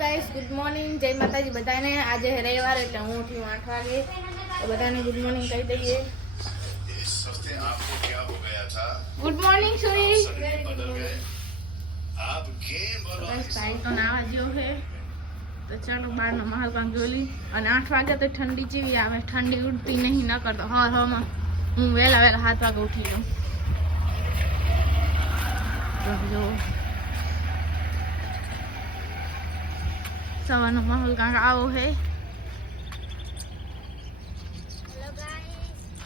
Guys good morning જય માતાજી બધાને આજે રવિવાર એટલે હું ઉઠી 8 વાગે તો બધાને ગુડ મોર્નિંગ કહી દઈએ ગુડ મોર્નિંગ સુરી ભાઈ તો નાવા જેવો છે તો ચાલો બહારનો માહોલ કાંક જોઈ અને 8 વાગે તો ઠંડી જેવી આવે ઠંડી ઉડતી નહીં ન કરતો હવામાં હું વહેલા 7 વાગે ઉઠી જાઉં જો સવારનો માહોલ કાંક આવો હે hello guys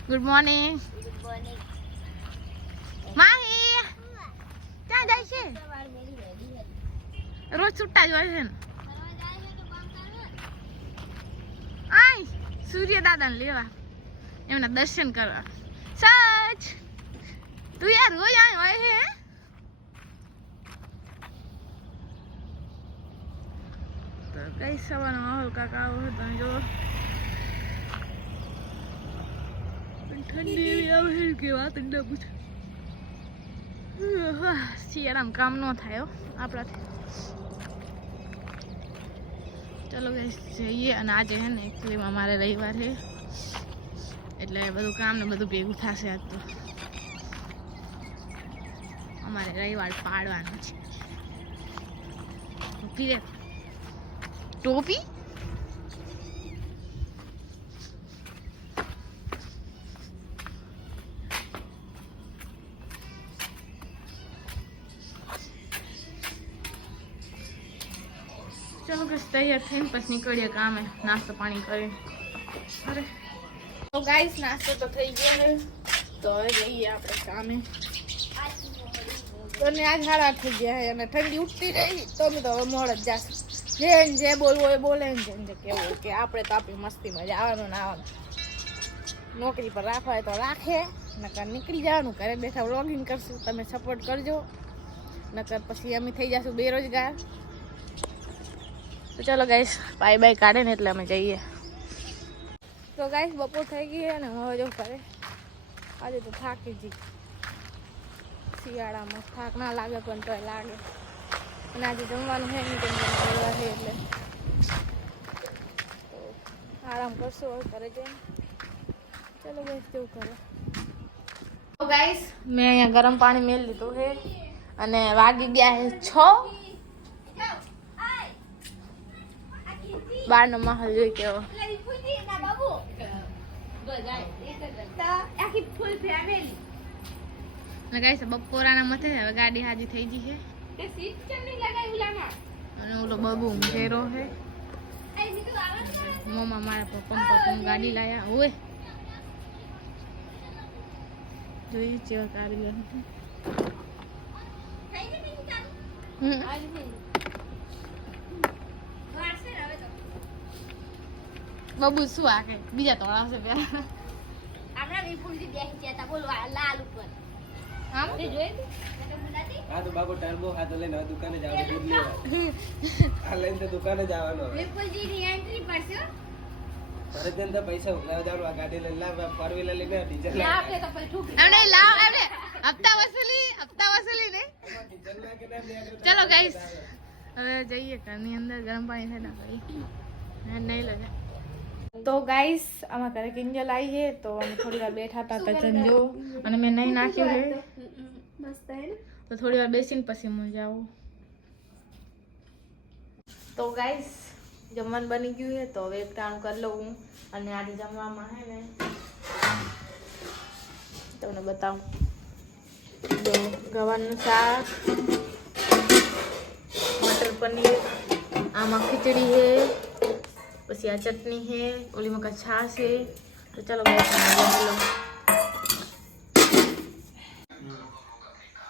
good morning good morning Mahi ક્યાં જાય છે सवार मेरी रेडी है રોજ છૂટા જ હોય છે ને फरवा जाए है तो काम करना આય સૂર્ય દાદાને લેવા એમના દર્શન કરવા સચ તું યાર રોજ આય હોય છે હે? તો કઈ સવારનો માહોલ કાંક આવો છે તમે જો ઠંડી એવી આવે છે કે વાત જ ન પૂછો શિયાળામાં કામ ન થાય હો આપણાથી ચલો ગાઈસ જઈએ અને આજે છે ને એકચ્યુઅલીમાં મારે રવિવાર છે એટલે બધું કામ ને બધું ભેગું થશે આજ તો અમારે રવિવાર પાડવાનું છે પીરે ટોપી ચલો બસ તૈયાર થઈને પછી નીકળીએ કામે નાસ્તો પાણી કરીને અરે તો ગાઈસ નાસ્તો તો થઈ ગયો ને તો હવે જઈએ આપણે કામે અને આજ 8:30 થઈ ગયા છે અને ઠંડી ઉઠતી રહી તો અમે તો હવે મોડ જ જાશું જે બોલવું હોય બોલે ને જે કેવું કે આપણે તો આપણી મસ્તીમાં જવાનું ને આવવાનું નોકરી પર રાખવા હોય તો રાખે નકર નીકળી જવાનું ઘરે બેઠા વ્લોગિંગ કરશું તમે સપોર્ટ કરજો નકર પછી અમે થઈ જશું બેરોજગાર તો ચલો ગાઈસ બાય બાય કાઢે ને એટલે અમે જઈએ તો ગાઈસ બપોર થઈ ગઈ અને હવે જો કરે આજે તો થાકી જી શિયાળામાં થાક ના લાગે પણ તોય લાગે અને આજે જમવાનું છે નહીં કેમ બોલવા છે એટલે તો આરામ કરશો હવે ઘરે જઈને ચલો ગાઈસ કેવું કરે તો ગાઈસ મેં અહીંયા ગરમ પાણી મેળ લીધું છે અને વાગી ગયા છે 6 બહારનો માહોલ જોઈ કેવો ગાઈસ બપોરાના મથે હવે ગાડી હાજી થઈ ગઈ છે અને ઓલો બબુ ઘેરો છે મમ્મા મારા પપ્પા ગાડી લાયા ઓય જોઈ ચેવા કાઢી બબુ શું આ કે બીજા તોડા છે પેલા આપણા વિપુલજી બેસી ગયા હતા બોલો આ લાલ ઉપર આમ તે જોઈ હા તો બાબુ ટર્બો હાથો લઈને હવે દુકાને જવાનું દૂધ લેવા આ લઈને તો દુકાને જવાનો વિપુલજી ની એન્ટ્રી પડશે ઘરે જઈને તો પૈસા ઉઘરાવા જવાનું આ ગાડી લઈને લાવ ફોર વ્હીલર લઈને ડીઝલ લે આપણે તો પછી ઠૂકી એમને લાવ એમને હપ્તા વસૂલી ને ડીઝલ નાખી ના દે ચલો ગાઈસ હવે જઈએ ઘરની અંદર ગરમ પાણી થાય ના કરી નહીં લગે તો ગાઈસ આમાં ઘરે કિંજલ આવી છે તો અમે થોડી વાર બેઠા હતા તો જંજો અને મેં નહીં નાખ્યું છે મસ્ત હે ને તો થોડી વાર બેસીને પછી હું જાઉં તો ગાઈસ જમવાનું બની ગયું છે તો હવે એક ટાણું કરી લઉં હું અને આજે જમવામાં હે ને તમને બતાવું જો ગવાનું શાક મટર પનીર આમાં ખીચડી છે પછી આ ચટણી છે ઓલી મકા છાશ છે તો ચલો ગાઈસ જમી લો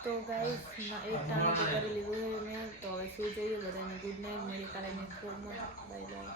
તો ગાઈસ એક ટાણું કરી લીધું છે મેં તો હવે શું જોઈએ બધાને ગુડ નાઇટ મેરી કાલે નેક્સ્ટ વ્લોગમાં બાય બાય